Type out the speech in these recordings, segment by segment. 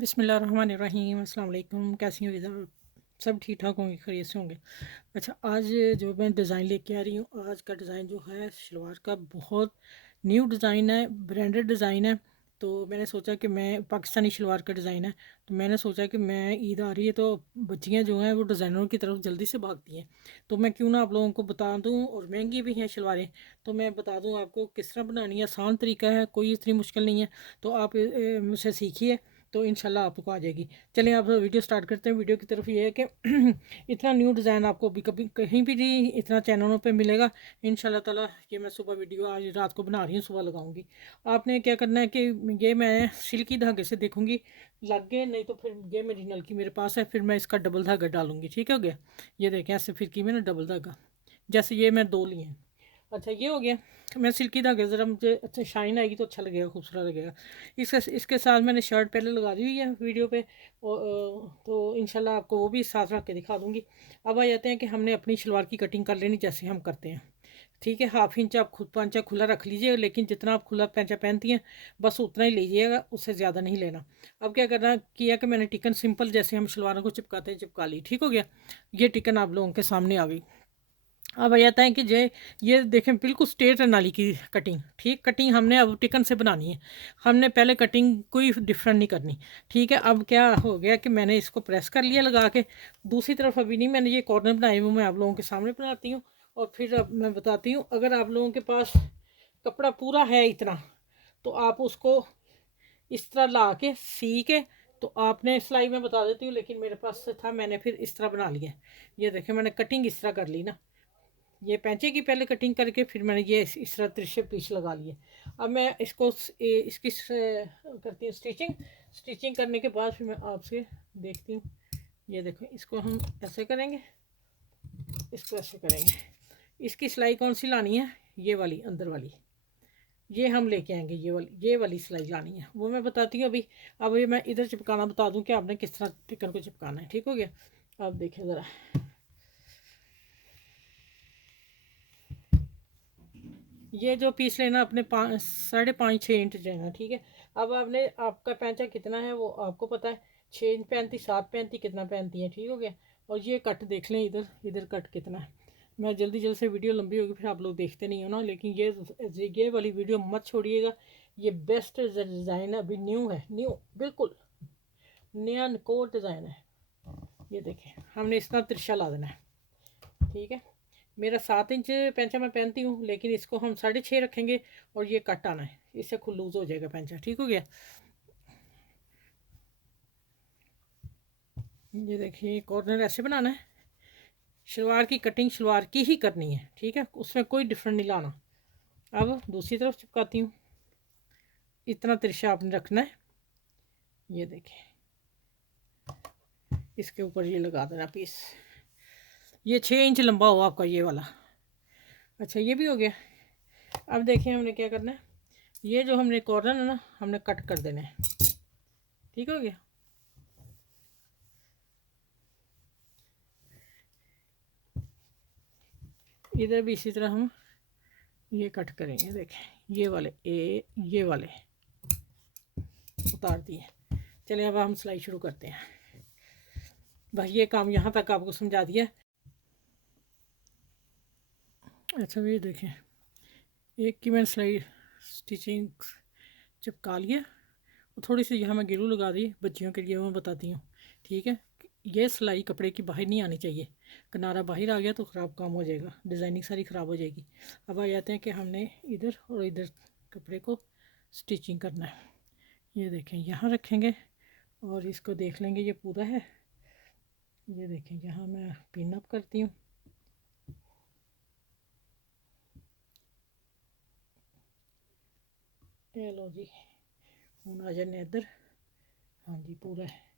बिस्मिल्लाहिर्रहमानिर्रहीम अस्सलाम वालेकुम। कैसी हो इधर? सब ठीक ठाक होंगे, खैरियत से होंगे। अच्छा, आज जो मैं डिज़ाइन लेके आ रही हूँ, आज का डिज़ाइन जो है शलवार का बहुत न्यू डिज़ाइन है, ब्रांडेड डिज़ाइन है। तो मैंने सोचा कि मैं पाकिस्तानी शलवार का डिज़ाइन है, तो मैंने सोचा कि मैं ईद आ रही है तो बच्चियाँ जो हैं वो डिज़ाइनरों की तरफ जल्दी से भागती हैं, तो मैं क्यों ना आप लोगों को बता दूँ। और महंगी भी हैं शलवारें, तो मैं बता दूँ आपको किस तरह बनानी है। आसान तरीका है, कोई इतनी मुश्किल नहीं है। तो आप मुझसे सीखिए तो इंशाल्लाह आपको आ जाएगी। चलिए आप वीडियो स्टार्ट करते हैं। वीडियो की तरफ ये है कि इतना न्यू डिज़ाइन आपको भी कभी कहीं भी नहीं इतना चैनलों पे मिलेगा इंशाल्लाह ताला। ये मैं सुबह वीडियो आज रात को बना रही हूँ, सुबह लगाऊंगी। आपने क्या करना है कि ये मैं सिल्की धागे से देखूंगी लग गए, नहीं तो फिर ये मेरी नलकी मेरे पास है, फिर मैं इसका डबल धागा डालूंगी। ठीक हो गया? ये देखें, ऐसे फिर की मैंने डबल धागा, जैसे ये मैं दो लिए हैं। अच्छा, ये हो गया। मैं सिल्की धागे ज़रा मुझे अच्छा शाइन आएगी तो अच्छा लगेगा, खूबसूरत लगेगा। इसके इसके साथ मैंने शर्ट पहले लगा दी हुई है वीडियो पे, तो इंशाल्लाह आपको वो भी साथ रख के दिखा दूँगी। अब आ जाते हैं कि हमने अपनी शलवार की कटिंग कर लेनी जैसे हम करते हैं। ठीक है, हाफ इंच आप खुद पांचा खुला रख लीजिएगा, लेकिन जितना आप खुला पांचा पहनती हैं बस उतना ही लीजिएगा, उससे ज़्यादा नहीं लेना। अब क्या करना किया कि मैंने टिकन सिंपल जैसे हम शलवारों को चिपकाते हैं चिपका ली। ठीक हो गया? ये टिकन आप लोगों के सामने आ गई। अब आ जाता है कि ये देखें बिल्कुल स्ट्रेट है नाली की कटिंग। ठीक, कटिंग हमने अब टिकन से बनानी है, हमने पहले कटिंग कोई डिफरेंट नहीं करनी। ठीक है, अब क्या हो गया कि मैंने इसको प्रेस कर लिया लगा के। दूसरी तरफ अभी नहीं, मैंने ये कॉर्नर बनाए वो मैं आप लोगों के सामने बनाती हूँ, और फिर अब मैं बताती हूँ। अगर आप लोगों के पास कपड़ा पूरा है इतना, तो आप उसको इस तरह ला के सी के, तो आपने सिलाई में बता देती हूँ, लेकिन मेरे पास से था, मैंने फिर इस तरह बना लिया। ये देखें, मैंने कटिंग इस तरह कर ली ना, ये पैंचे की पहले कटिंग करके फिर मैंने ये इस तरह तिरछे पीस लगा लिए। अब मैं इसको इसकी करती हूँ स्टिचिंग। स्टिचिंग करने के बाद फिर मैं आपसे देखती हूँ। ये देखो, इसको हम ऐसे करेंगे, इसको ऐसे करेंगे। इसकी सिलाई कौन सी लानी है? ये वाली अंदर वाली, ये हम लेके आएंगे। ये वाली सिलाई लानी है, वो मैं बताती हूँ अभी। अब ये मैं इधर चिपकाना बता दूँ कि आपने किस तरह टिकन को चिपकाना है। ठीक हो गया? अब देखें ज़रा, ये जो पीस लेना अपने 5.5-6 इंच लेना। ठीक है, अब आपने आपका पैंचा कितना है वो आपको पता है, 6 इंच पहनती, 7 पहनती, कितना पहनती है। ठीक हो गया? और ये कट देख लें, इधर इधर कट कितना है। मैं जल्दी जल्दी से, वीडियो लंबी होगी फिर आप लोग देखते नहीं हो ना, लेकिन ये वाली वीडियो मत छोड़िएगा। ये बेस्ट डिज़ाइन है, अभी न्यू है, न्यू बिल्कुल नया कोट डिज़ाइन है। ये देखें, हमने इस तरह तिरछा ला देना है। ठीक है, मेरा 7 इंच पैंचा मैं पहनती हूँ, लेकिन इसको हम 6.5 रखेंगे, और ये कट आना है, इससे खुद लूज हो जाएगा पैंचा। ठीक हो गया? ये देखिए, कॉर्नर ऐसे बनाना है। शलवार की कटिंग शलवार की ही करनी है। ठीक है, उसमें कोई डिफरेंट नहीं लाना। अब दूसरी तरफ चिपकाती हूँ, इतना तिरछा आपने रखना है। ये देखिए, इसके ऊपर ये लगा देना पीस। ये 6 इंच लंबा हो आपका ये वाला। अच्छा, ये भी हो गया। अब देखिए हमने क्या करना है, ये जो हमने कॉर्नर है ना, हमने कट कर देना है। ठीक हो गया? इधर भी इसी तरह हम ये कट करेंगे। देखें, ये वाले उतार दिए। चलिए अब हम सिलाई शुरू करते हैं। भाई ये काम यहाँ तक आपको समझा दिया। अच्छा, ये देखें, एक की मैंने सिलाई स्टिचिंग चिपका लिया, और थोड़ी सी यहाँ मैं गिलू लगा दी बच्चियों के लिए, मैं बताती हूँ। ठीक है, ये सिलाई कपड़े की बाहर नहीं आनी चाहिए। किनारा बाहर आ गया तो ख़राब काम हो जाएगा, डिज़ाइनिंग सारी ख़राब हो जाएगी। अब आ जाते हैं कि हमने इधर और इधर कपड़े को स्टिचिंग करना है। ये देखें, यहाँ रखेंगे और इसको देख लेंगे ये पूरा है। ये देखें, यहाँ मैं पिन अप करती हूँ। ये लो जी, हूँ आ जाने इधर। हाँ जी, पूरा है।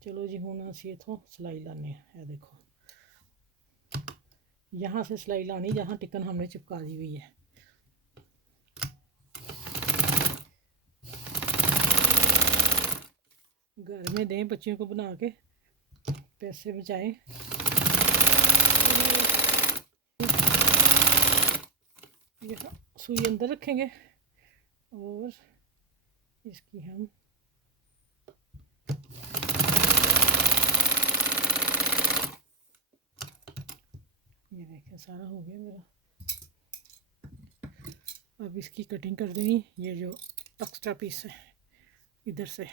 चलो जी, हूँ असी इतों सिलाई लाने है। देखो, यहाँ से सिलाई लानी जहाँ टिकन हमने चिपका दी हुई है। घर में दें बच्चियों को बना के, पैसे बचाएं। यहाँ सुई अंदर रखेंगे और इसकी हम सारा हो गया मेरा। अब इसकी कटिंग कर देंगे, ये जो एक्स्ट्रा पीस है इधर से,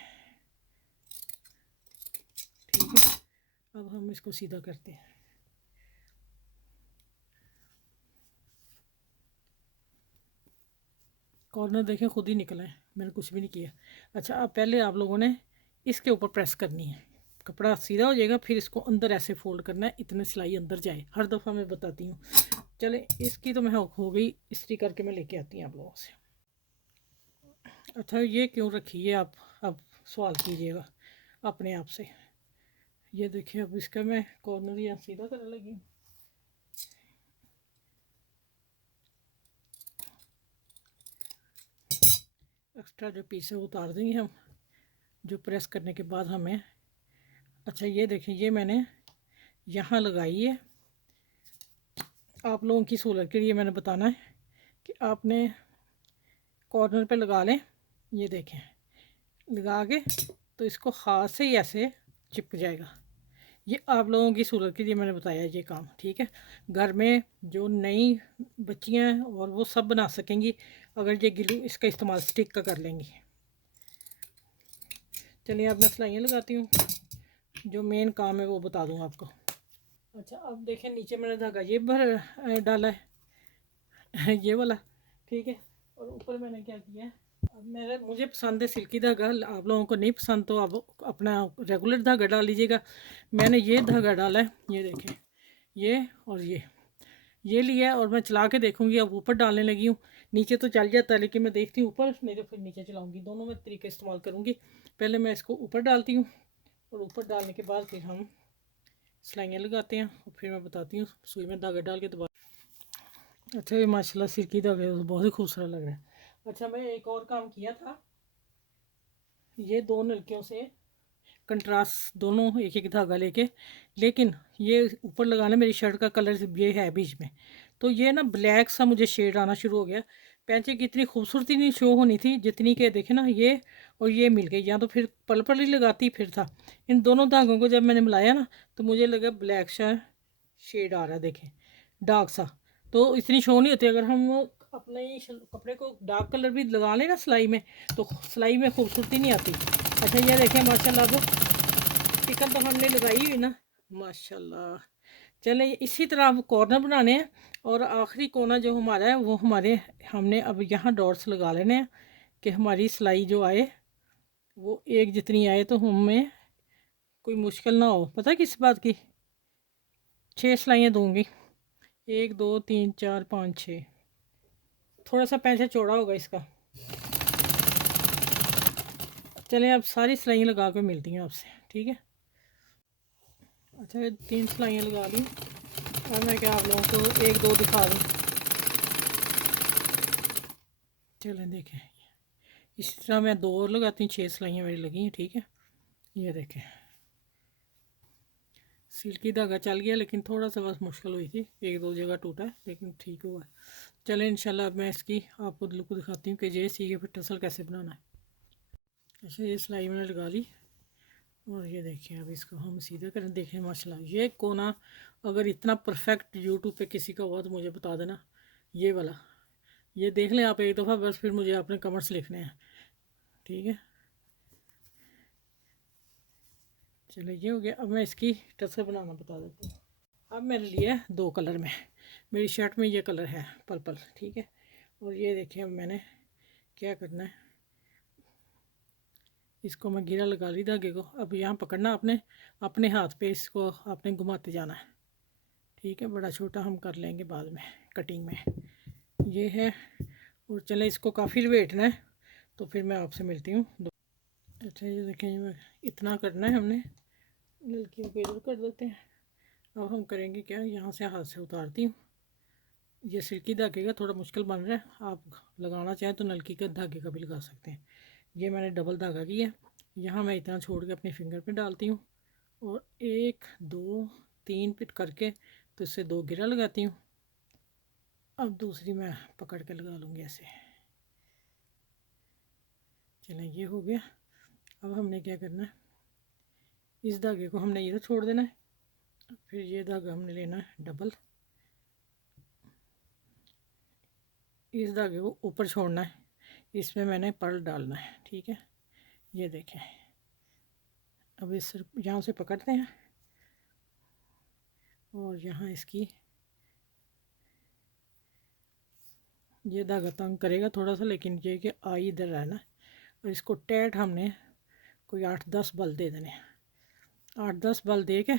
ठीक है। अब हम इसको सीधा करते हैं। कॉर्नर देखें खुद ही निकला है, मैंने कुछ भी नहीं किया। अच्छा, अब पहले आप लोगों ने इसके ऊपर प्रेस करनी है, कपड़ा सीधा हो जाएगा, फिर इसको अंदर ऐसे फोल्ड करना है, इतने सिलाई अंदर जाए। हर दफ़ा मैं बताती हूँ। चले, इसकी तो मैं हो गई, इस्त्री करके मैं लेके आती हूँ आप लोगों से। अच्छा, ये क्यों रखी है आप, अब सवाल कीजिएगा अपने आप से। ये देखिए, अब इसका मैं कॉर्नर यहाँ सीधा करने लगी हूँ। एक्स्ट्रा जो पीस है वो उतार देंगे हम, जो प्रेस करने के बाद हमें। अच्छा, ये देखें, ये मैंने यहाँ लगाई है। आप लोगों की सहूलत के लिए मैंने बताना है कि आपने कॉर्नर पे लगा लें। ये देखें, लगा के तो इसको हाथ से ही ऐसे चिपक जाएगा। ये आप लोगों की सहूलत के लिए मैंने बताया ये काम, ठीक है। घर में जो नई बच्चियां हैं और वो सब बना सकेंगी अगर ये गिलू इसका इस्तेमाल स्टिक का कर लेंगी। चलिए, अब मैं सिलाइयाँ लगाती हूँ, जो मेन काम है वो बता दूँ आपको। अच्छा, अब देखें, नीचे मैंने धागा ये भर डाला है ये वाला, ठीक है। और ऊपर मैंने क्या किया है, अब मुझे पसंद है सिल्की धागा, आप लोगों को नहीं पसंद तो आप अपना रेगुलर धागा डाल लीजिएगा। मैंने ये धागा डाला है, ये देखें, ये और ये लिया है, और मैं चला के देखूंगी। अब ऊपर डालने लगी हूँ, नीचे तो चल जाता है लेकिन मैं देखती हूँ ऊपर, नहीं तो फिर नीचे चलाऊंगी। दोनों में तरीके इस्तेमाल करूँगी। पहले मैं इसको ऊपर डालती हूँ, और ऊपर डालने के बाद फिर हम सिलाइयाँ लगाते हैं, और फिर मैं बताती हूँ सुई में धागा डाल के दोबारा। अच्छा, ये माशाल्लाह सिल्की धागा बहुत ही खूबसूरत लग रहा है। अच्छा, मैं एक और काम किया था, ये दो नलकियों से कंट्रास्ट दोनों एक एक धागा लेके, लेकिन ये ऊपर लगाना, मेरी शर्ट का कलर ये है बीच में, तो ये ना ब्लैक सा मुझे शेड आना शुरू हो गया। पैंचे की इतनी खूबसूरती नहीं शो होनी थी जितनी के देखे ना, ये और ये मिल गई। या तो फिर पल पल ही लगाती फिर था। इन दोनों धागों को जब मैंने मिलाया ना, तो मुझे लगा ब्लैक सा शेड आ रहा है, देखें, डार्क सा। तो इतनी शो नहीं होती। अगर हम अपने कपड़े को डार्क कलर भी लगा लें ना सिलाई में, तो सिलाई में खूबसूरती नहीं आती। अच्छा, ये देखें माशाल्लाह, अब टिकन तो हमने लगाई हुई ना, माशाल्लाह। चले, इसी तरह अब कॉर्नर बनाने हैं, और आखिरी कोना जो हमारा है वो हमने अब यहाँ डॉट्स लगा लेने हैं कि हमारी सिलाई जो आए वो एक जितनी आए, तो हमें कोई मुश्किल ना हो। पता है किस बात की? 6 सिलाइयाँ दूंगी, 1 2 3 4 5 6। थोड़ा सा पैंचा चौड़ा होगा इसका। चलें, अब सारी सिलाइयाँ लगा कर मिलती हैं आपसे, ठीक है। अच्छा, 3 सिलाइयाँ लगा ली। अब मैं क्या आप लोगों को 1 2 दिखा दूँ। चलें देखें, इस तरह मैं 2 और लगाती हूँ, 6 सिलाइयाँ मेरी लगी हैं, ठीक है। ये देखें, सिल्की धागा चल गया, लेकिन थोड़ा सा बस मुश्किल हुई थी, 1 2 जगह टूटा है, लेकिन ठीक हुआ है। चलें, इंशाल्लाह अब मैं इसकी आपको लुक दिखाती हूँ कि ये सीखे फिर टसल कैसे बनाना है। अच्छा, ये सिलाई मैंने लगा ली, और ये देखिए, अब इसको हम सीधा करें। देखें माशाल्लाह, ये कोना अगर इतना परफेक्ट यूट्यूब पे किसी का हुआ तो मुझे बता देना। ये वाला, ये देख लें आप एक दफ़ा, बस फिर मुझे अपने कमेंट्स लिखने हैं, ठीक है। चलो, ये हो गया। अब मैं इसकी टसल बनाना बता देती हूँ। अब मैंने लिया है 2 कलर में, मेरी शर्ट में ये कलर है पर्पल, ठीक है। और ये देखिए, अब मैंने क्या करना है, इसको मैं गिरा लगा ली धागे को। अब यहाँ पकड़ना आपने, अपने हाथ पे इसको आपने घुमाते जाना है, ठीक है। बड़ा छोटा हम कर लेंगे बाद में कटिंग में, ये है। और चले, इसको काफ़ी लपेटना है, तो फिर मैं आपसे मिलती हूँ। अच्छा, ये देखें, इतना करना है हमने, नलकियों को इधर कर देते हैं। अब हम करेंगे क्या, यहाँ से हाथ से उतारती हूँ। ये सिल्की धागे का थोड़ा मुश्किल बन रहा है, आप लगाना चाहें तो नलकी का धागे का भी लगा सकते हैं। ये मैंने डबल धागा किया, यहाँ मैं इतना छोड़ के अपनी फिंगर पे डालती हूँ, और 1 2 3 पिट करके, तो इससे 2 गिरा लगाती हूँ। अब दूसरी मैं पकड़ के लगा लूँगी ऐसे। चलें, ये हो गया। अब हमने क्या करना है, इस धागे को हमने इधर छोड़ देना है, फिर ये धागा हमने लेना है डबल, इस धागे को ऊपर छोड़ना है, इसमें मैंने पर्ल डालना है। ठीक है, ये देखें। अब इस यहाँ से पकड़ते हैं और यहाँ इसकी ये धागा तंग करेगा थोड़ा सा, लेकिन ये कि आई इधर रहना। और इसको टैट हमने कोई 8-10 बल दे देने। 8-10 बल दे के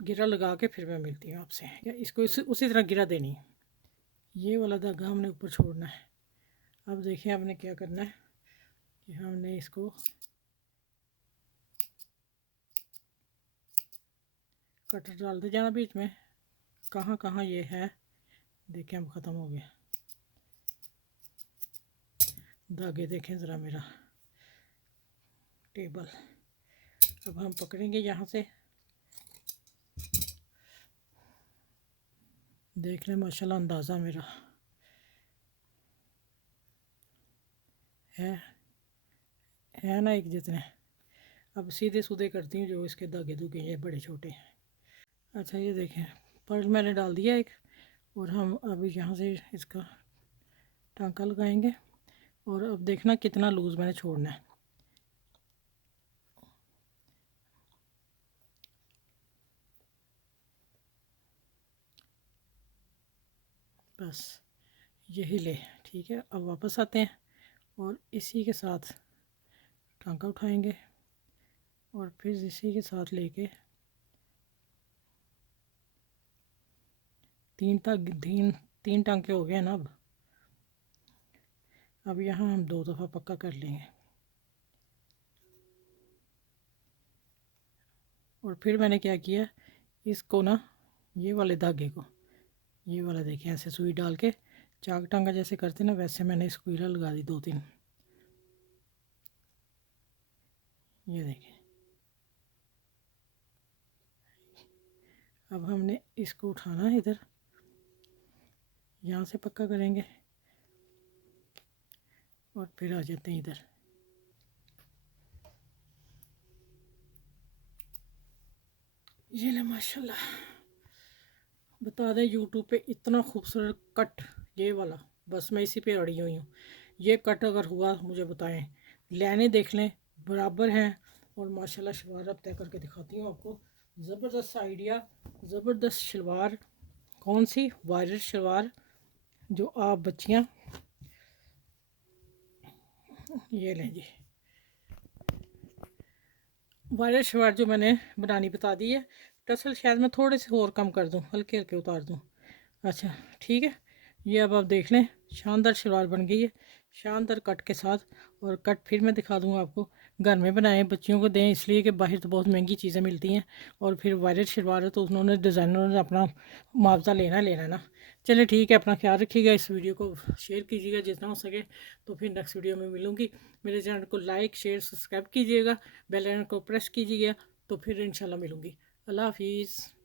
गिरा लगा के फिर मैं मिलती हूँ आपसे। या इसको उसी तरह गिरा देनी है। ये वाला धागा हमने ऊपर छोड़ना है। अब देखिए हमने क्या करना है कि हमने इसको कटर डालते जाना बीच में। कहाँ कहाँ ये है देखें, अब ख़त्म हो गया। धागे देखें ज़रा मेरा टेबल। अब हम पकड़ेंगे यहाँ से, देख लें माशाल्लाह अंदाज़ा मेरा है ना एक जितने। अब सीधे सूधे करती हूँ जो इसके धागे धुगे ये बड़े छोटे हैं। अच्छा ये देखें पर्ल मैंने डाल दिया एक, और हम अभी यहाँ से इसका टांका लगाएंगे। और अब देखना कितना लूज़ मैंने छोड़ना है। बस यही ले। ठीक है, अब वापस आते हैं और इसी के साथ टांका उठाएंगे और फिर इसी के साथ लेके तीन टांके हो गए ना। अब यहाँ हम 2 दफ़ा पक्का कर लेंगे और फिर मैंने क्या किया, इसको ना ये वाले धागे को, ये वाला देखिए ऐसे सुई डाल के चाक टांगा जैसे करते ना, वैसे मैंने इसको हीरा लगा दी 2-3। ये देखिए। अब हमने इसको उठाना है इधर, यहाँ से पक्का करेंगे और फिर आ जाते हैं इधर। ये ले माशाल्लाह, बता दें यूट्यूब पे इतना खूबसूरत कट ये वाला, बस मैं इसी पे अड़ी हुई हूँ। ये कट अगर हुआ मुझे बताएं। लेने देख लें बराबर हैं। और माशाल्लाह शलवार अब तय करके दिखाती हूँ आपको। ज़बरदस्त आइडिया, ज़बरदस्त शलवार। कौन सी? वायलेट शलवार जो आप बच्चियाँ ये लें जी। वायलेट शलवार जो मैंने बनानी बता दी है। टसल शायद मैं थोड़े से और कम कर दूँ, हल्के हल्के उतार दूँ। अच्छा ठीक है, ये अब आप देख लें शानदार शलवार बन गई है, शानदार कट के साथ। और कट फिर मैं दिखा दूँगा आपको। घर में बनाएं, बच्चियों को दें, इसलिए कि बाहर तो बहुत महंगी चीज़ें मिलती हैं। और फिर वायलेट शलवार है तो उन्होंने डिज़ाइनरों ने अपना मुआवजा लेना ना। चलिए ठीक है, अपना ख्याल रखिएगा। इस वीडियो को शेयर कीजिएगा जितना हो सके। तो फिर नेक्स्ट वीडियो में मिलूँगी। मेरे चैनल को लाइक शेयर सब्सक्राइब कीजिएगा, बेल आइकन को प्रेस कीजिएगा। तो फिर इंशाल्लाह मिलूँगी। अल्लाह हाफिज़।